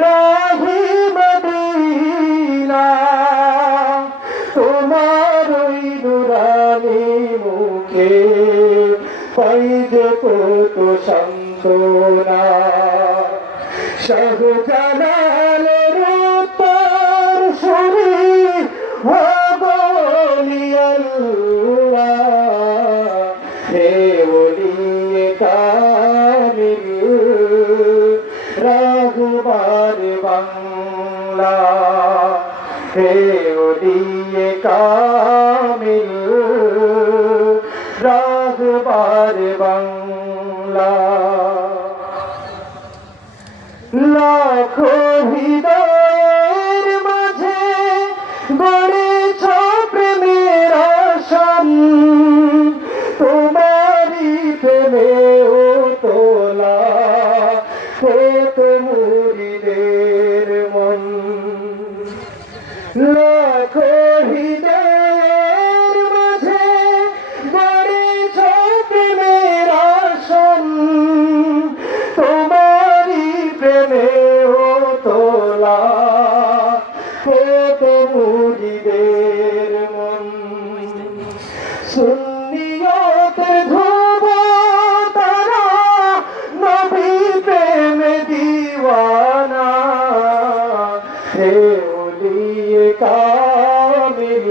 Rahi Medina তোমার ওই নুরানি মুখে পাই যে কত সান্ত্বনা। শাহজালালের হে ওলিয়ে কামিল রাঘবার বাংলা লাখো হৃদয়ের মাঝে গড়েছ প্রেমের আসন তোমারি প্রেমে ও তোলা মুরিদের মন। সুন্নিয়তের ধ্রুব তারা নবী প্রেমে দিওয়ানা। হে ওলিয়ে কামিল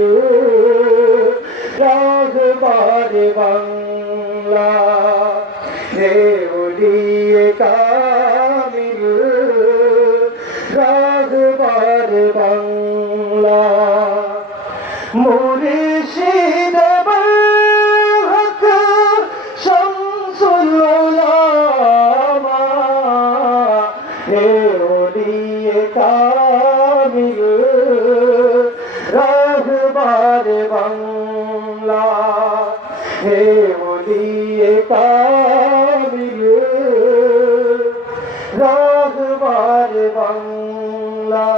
রাজবার বাংলা। হে ওলিয়ে কামিল রাজবার বাংলা। মুর্শিদ হক শামসুল উলামা এ ওলিয়ে কামিল রহবার বাংলা হে ওলিয়ে কামিল রহবার বাংলা